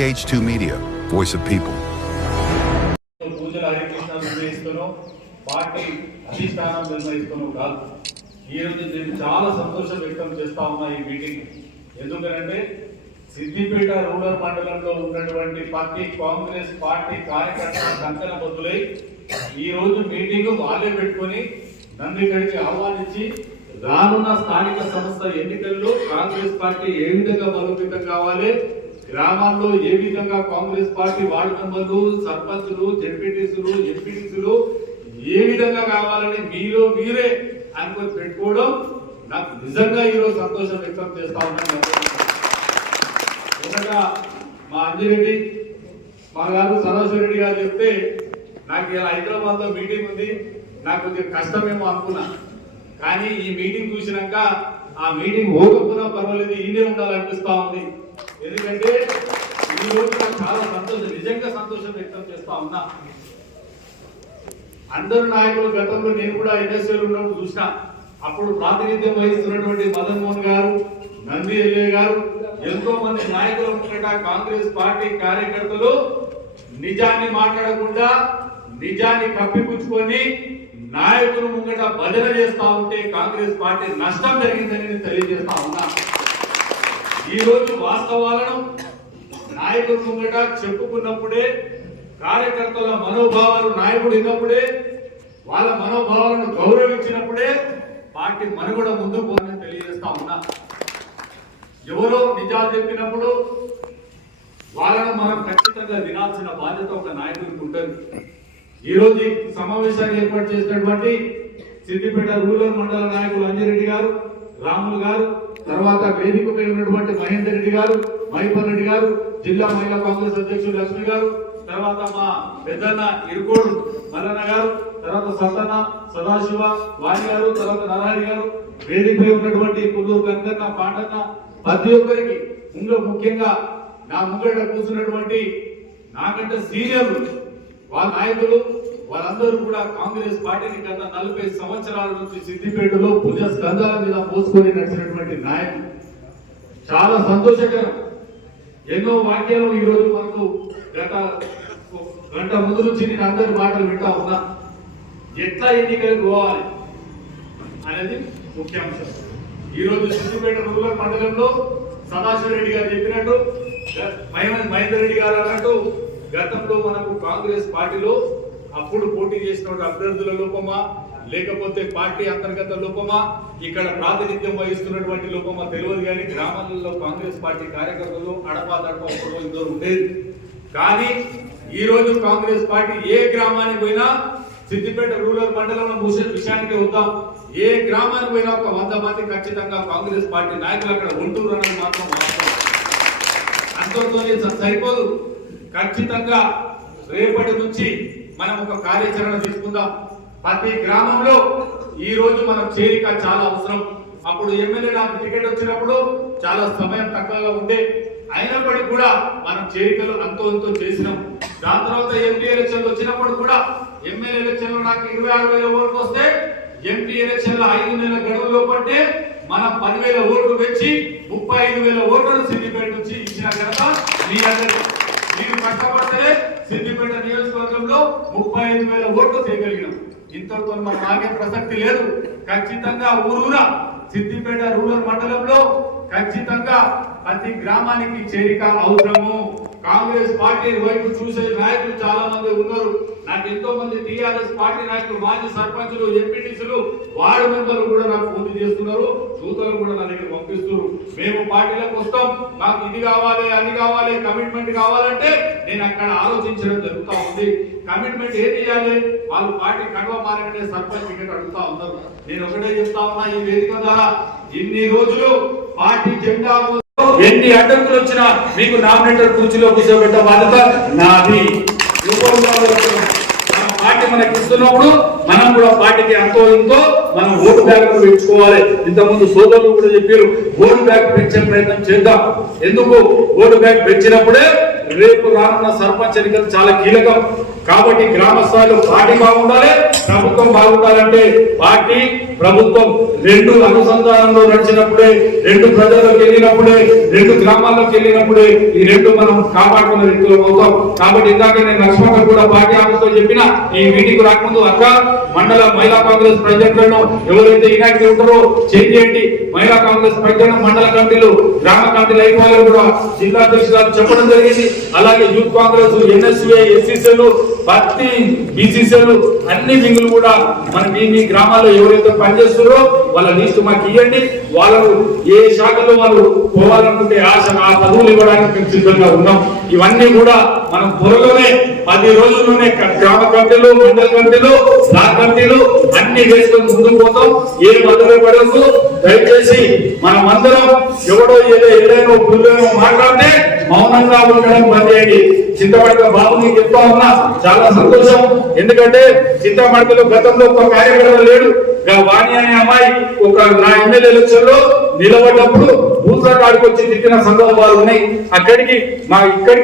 DH2 Media, voice of people. Party అధిష్టానం నిర్ణయిస్తున్నాం కాదు. ఈరోజు నేను చాలా సంతోషం వ్యక్తం చేస్తా ఉన్నా ఈ మీటింగ్. ఎందుకంటే సిద్దిపేట రూరల్ మండలంలో ఉన్నటువంటి పార్టీ కాంగ్రెస్ పార్టీ కార్యకర్తల కంకణ బద్దులై ఈ రోజు మీటింగ్ వాళ్ళే పెట్టుకొని నన్ను ఇక్కడికి ఆహ్వానించి రానున్న స్థానిక సంస్థ ఎన్నికల్లో కాంగ్రెస్ పార్టీ ఏ విధంగా బలోపేతం కావాలి, గ్రామాల్లో ఏ విధంగా కాంగ్రెస్ పార్టీ వార్డు మెంబర్లు, సర్పంచులు, జెడ్పీటీసీలు, ఎంపీటీసీలు ఏ విధంగా కావాలని మీలో మీరే అనుకుని పెట్టుకోవడం నాకు నిజంగా ఈరోజు సంతోషం వ్యక్తం చేస్తా ఉన్నాను. నిజంగా మా అంజిరెడ్డి మా గారు సదాశివ రెడ్డి గారు చెప్తే నాకు ఇలా హైదరాబాద్ లో మీటింగ్ ఉంది, నాకు కొంచెం కష్టమేమో అనుకున్నా. కానీ ఈ మీటింగ్ చూసినాక ఆ మీటింగ్ పోకపోయినా పర్వాలేదు, ఈయనే ఉండాలనిపిస్తా ఉంది. ఎందుకంటే ఈ రోజు నాకు చాలా సంతోషం, నిజంగా సంతోషం వ్యక్తం చేస్తా ఉన్నా. అందరు నాయకులు గతంలో నేను కూడా ఎన్ఎస్ఏలు ఉన్నప్పుడు చూసిన, అప్పుడు ప్రాతినిధ్యం వహిస్తున్నటువంటి మదన్ మోహన్ గారు, నంది ఎల్ఏ గారు, ఎంతో మంది నాయకులు ఉన్నట కాంగ్రెస్ పార్టీ కార్యకర్తలు నిజాన్ని మాట్లాడకుండా నిజాన్ని కప్పిపుచ్చుకొని నాయకులు ముంగట భజన చేస్తా ఉంటే కాంగ్రెస్ పార్టీ నష్టం జరిగిందని నేను తెలియజేస్తా ఉన్నా. ఈ రోజు వాస్తవాలను నాయకుల ముంగట చెప్పుకున్నప్పుడే, కార్యకర్తల మనోభావాలు నాయకుడు విన్నప్పుడే, వాళ్ళ మనోభావాలను గౌరవించినప్పుడే పార్టీ మనుగడ ముందుకు పోవాలని తెలియజేస్తా ఉన్నా. ఎవరో నిజాలు చెప్పినప్పుడు వాళ్ళను మనం ఖచ్చితంగా వినాల్సిన బాధ్యత ఒక నాయకుడికి ఉంటుంది. ఈ రోజు ఈ సమావేశాన్ని ఏర్పాటు చేసినటువంటి సిద్దిపేట రూరల్ మండల నాయకులు అంజిరెడ్డి గారు, రాములు గారు, తర్వాత వేదికపై ఉన్నటువంటి మహేందర్ రెడ్డి గారు, మహిపన్ రెడ్డి గారు, జిల్లా మహిళా కాంగ్రెస్ అధ్యక్షులు లక్ష్మి గారు, తర్వాత మా పెద్దన్న ఇరుకోడు మల్లన్న గారు, తర్వాత సత్తన్న, సదాశివ వాణి గారు, తర్వాత నారాయణ గారు, వేదికపై ఉన్నటువంటి పుల్లూరు కనకన్న, పాండన్న, ప్రతి ఒక్కరికి ముఖ్యంగా నా ముంగట కూర్చున్నటువంటి నాకంటే సీనియర్లు వాళ్ళ నాయకులు, వాళ్ళందరూ కూడా కాంగ్రెస్ పార్టీని గత 40 సంవత్సరాల నుంచి సిద్దిపేటలో భుజ స్కంధాల మీద మోసుకొని నడిచినటువంటి నాయకులు. చాలా సంతోషకరం. ఎన్నో వాక్యాలు ఈ రోజు మనకు గత గంట ముందు నుంచి నేను అందరి మాటలు వింటా ఉన్నా. ఎట్లా ఎన్నికలకు పోవాలి అనేది ముఖ్యాంశం. ఈ రోజు సిద్దిపేట రూరల్ మండలంలో సదాశివ రెడ్డి గారు చెప్పినట్టు, మహేందర్ రెడ్డి గారు అన్నట్టు, గతంలో మనకు కాంగ్రెస్ పార్టీలో అప్పుడు పోటీ చేసినటువంటి అభ్యర్థుల లోపమా, లేకపోతే పార్టీ అంతర్గత లోపమా, ఇక్కడ ప్రాతినిధ్యం వహిస్తున్నటువంటి లోపమా తెలియదు. కానీ గ్రామాలలో కాంగ్రెస్ పార్టీ కార్యకర్తలు అడపాదడప ఇద్దరు ఉండేది. కానీ ఈ రోజు కాంగ్రెస్ పార్టీ ఏ గ్రామానికి పోయినా, సిద్దిపేట రూరల్ మండలంలో విషయానికి వద్దాం, ఏ గ్రామానికి పోయినా ఒక 100 మంది ఖచ్చితంగా కాంగ్రెస్ పార్టీ నాయకులు అక్కడ ఉంటున్నారు అన్నది మాత్రం వాస్తవం. అంతతోనే సరిపోదు. ఖచ్చితంగా రేపటి నుంచి మనం ఒక కార్యాచరణ తీసుకుందాం. ప్రతి గ్రామంలో ఈ రోజు మనం చేరిక చాలా అవసరం. అప్పుడు ఎమ్మెల్యే నాకు టికెట్ వచ్చినప్పుడు చాలా సమయం తక్కువగా ఉండే, అయినప్పటికీ కూడా మనం చేరికలు అంతో ఎంతో చేసినాం. దాని తర్వాత ఎంపీ ఎలక్షన్లు వచ్చినప్పుడు కూడా, ఎమ్మెల్యే ఎలక్షన్ లో నాకు 26,000 ఓట్లు వస్తే, ఎంపీ ఎలక్షన్ లో 5 నెలల గడువులో పట్టే మనం 10,000 ఓట్లు పెంచి 35,000 ఓట్లను సిద్దిపేట నుంచి ఇచ్చిన ఘనత మీ అందరికీ. మీరు కష్టపడితే సిద్దిపేట నియోజకవర్గంలో 35,000 ఓట్లు చేయగలిగినాం. ఇంతటితో మనం ఆగే ప్రసక్తి లేదు. ఖచ్చితంగా ఊరూరా సిద్దిపేట రూరల్ మండలంలో ఖచ్చితంగా ప్రతి గ్రామానికి చేరిక అవసరము. కాంగ్రెస్ పార్టీ వైపు చూసే నాయకులు చాలా మంది ఉన్నారు. నాకు ఎంతో మంది టీఆర్ఎస్ పార్టీ నాయకులు, మాజీ సర్పంచులు, ఎంపీటీసీలు, వార్డు మెంబర్లు కూడా నాకు ఫోన్ చేస్తున్నారు, సూచనలు కూడా నా దగ్గర పంపిస్తున్నారు. మేము పార్టీలకు వస్తాం, మాకు ఇది కావాలి, అది కావాలి, కమిట్మెంట్ కావాలంటే నేను అక్కడ ఆలోచించడం జరుగుతూ ఉంది. కమిట్మెంట్ ఏం చేయాలి? వాళ్ళు పార్టీ కడవ మారంటే సర్పంచ్ టికెట్ అడుగుతా ఉన్నారు. నేను ఒకటే చెప్తా ఉన్నా, ఈ వేదిక ద్వారా ఇన్ని రోజులు పార్టీ జెండా ఎన్ని అడ్డంకులు వచ్చినా మీకు నామినేటర్ కుర్చీలో కూర్చోబెట్టే బాధ్యత నాది. పార్టీ మనకి ఇస్తున్నప్పుడు మనం కూడా పార్టీకి అంతో ఇంతో మనం ఓటు బ్యాంక్ పెంచుకోవాలి. ఇంతకుముందు సోదరులు కూడా చెప్పారు, ఓటు బ్యాంక్ పెంచే ప్రయత్నం చేద్దాం. ఎందుకు? ఓటు బ్యాంక్ పెంచినప్పుడే రేపు రానున్న సర్పంచ్ ఎన్నికలు చాలా కీలకం. కాబట్టి గ్రామ స్థాయిలో పార్టీ బాగుండాలి, ప్రభుత్వం బాగుండాలంటే పార్టీ ప్రభుత్వం రెండు అనుసంధానంలో నడిచినప్పుడే, రెండు ప్రజల్లోకి వెళ్ళినప్పుడే, రెండు గ్రామాల్లోకి వెళ్ళినప్పుడే ఈ రెండు మనం కాపాడుకున్న వ్యక్తులు అవుతాం. కాబట్టి ఇందాక నేను లక్ష్మణ్ కూడా పార్టీ ఆఫీస్ లో చెప్పిన ఈ మీటింగ్ రాకముందు అక్క మండల మహిళా కాంగ్రెస్ ప్రెసిడెంట్లను ఎవరైతే ఇనాక్టివ్ ఉంటారో చేంజ్ చేయండి. మహిళా కాంగ్రెస్ ప్రెసిడెంట్ మండల కమిటీలు గ్రామ కమిటీలు అయిపోయాలని కూడా జిల్లా అధ్యక్షులు చెప్పడం జరిగింది. అలాగే యూత్ కాంగ్రెస్, ఎన్ఎస్యుఐ, ఎస్సీసీలు, పార్టీ బీసీసీలు అన్ని వింగులు కూడా మన మీ గ్రామాల్లో ఎవరైతే పనిచేస్తున్నారో వాళ్ళ లిస్టు మాకు ఇవ్వండి. వాళ్ళకు ఏ శాఖలో వాళ్ళు పోవాలనుకుంటే ఆ పదవులు ఇవ్వడానికి మేము సిద్ధంగా ఉన్నాం. ఇవన్నీ కూడా మనం త్వరలోనే 10 రోజుల్లోనే గ్రామ కమిటీలు, మండల కమిటీలు, బ్లాక్ కమిటీలు అన్ని వేసుకొని ముందుకు పోతాం. ఏ మద్దతు పడదు. దయచేసి మనం అందరం ఎవడో ఏదైనా పుల్లేమో మాట్లాడితే మౌనంగా ఉండడం బంద్ చేయండి. చింతమడక బాబు నీకు చెప్తా ఉన్నా చాలా సంతోషం. ఎందుకంటే చింతమడకలో గతంలో ఒక కార్యక్రమం లేడు. వాణి అనే అమ్మాయి ఒక నా ఎమ్మెల్యే ఎలక్షన్ లో నిలబడ్డప్పుడు బూత్ల కాడికి వచ్చి తిట్టిన సందర్భాలు ఉన్నాయి. ఇక్కడికి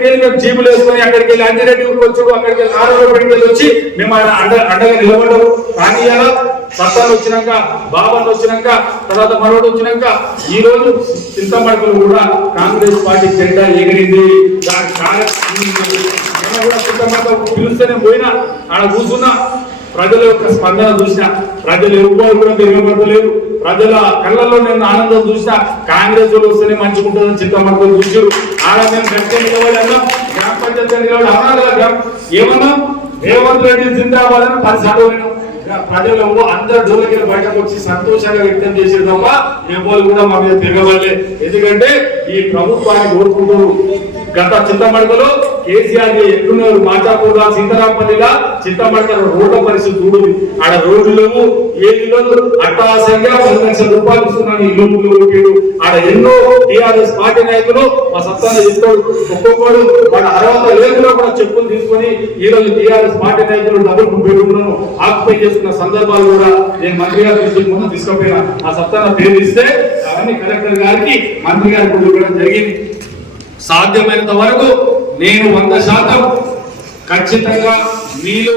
వెళ్ళి మేము జీబులు వేసుకొని అక్కడికి వెళ్ళి అంజిరెడ్డి వచ్చాడు, అక్కడికి వెళ్ళి నారాయణపేటకి వచ్చి మేము ఆయన అండగా నిలబడ్డాము. కానీ ఇలా సత్తాలు వచ్చినాక, బాబాలు వచ్చినాక, తర్వాత మనోడు వచ్చినాక ఈ రోజు చింతమడకలు కూడా కాంగ్రెస్ పార్టీ జెండా ఎగిరింది. కూడా చింతమడక పిలుస్తేనే పోయినా ఆడ కూర్చున్నా ప్రజల యొక్క స్పందన చూసినా ప్రజలు ఎవ్వరు కూడా తిరగబడలేదు. ప్రజల కళ్ళల్లో నేను ఆనందం చూసినా కాంగ్రెస్ వాళ్ళు వస్తేనే మంచిగుంటుందని చింతమడకలు చూసారు. ఆడ మేము గట్టిగా నిలబడి అన్నాం, గ్రామ పంచాయతీ నిలబడి అన్నా ఏమన్నా రేవంత్ రెడ్డి జిందాబాద్ అని 10 సార్లు విన్నాం. ప్రజలు అందరు డోలకి బయటకు వచ్చి సంతోషంగా వ్యక్తం చేసేది తప్ప ఎవరు కూడా మా మీద తిరగవాలే. ఎందుకంటే ఈ ప్రభుత్వాన్ని కోరుకుంటారు. గత చింతమడకలో కేసీఆర్ ఎట్లున్నారు, మాచాపూర్లా, సీతారాంపల్లిలా చింతమడక రోడ్ల పరిస్థితి చూడు. ఆడ రోడ్లు లేవు, ఏది లేదు. అట్టాసంగా 10 లక్షల రూపాయలు ఇస్తున్నాను ఇల్లు. ఆడ ఎన్నో టీఆర్ఎస్ పార్టీ నాయకులు మా సత్తాన్ని ఇస్తాడు. ఒక్కొక్కడు వాడు 60 ఏళ్ళలో కూడా చెప్పులు తీసుకొని ఈ రోజు టీఆర్ఎస్ పార్టీ నాయకులు డబుల్ బెడ్రూమ్లను ఆక్యుపై చేసుకున్న సందర్భాలు కూడా నేను మంత్రి గారి దృష్టికి ముందు తీసుకుపోయినా. ఆ సత్తాన్ని పేరు ఇస్తే అవన్నీ కలెక్టర్ గారికి, మంత్రి గారికి ఇవ్వడం జరిగింది. సాధ్యమైనంత వరకు నేను 100% ఖచ్చితంగా మీలో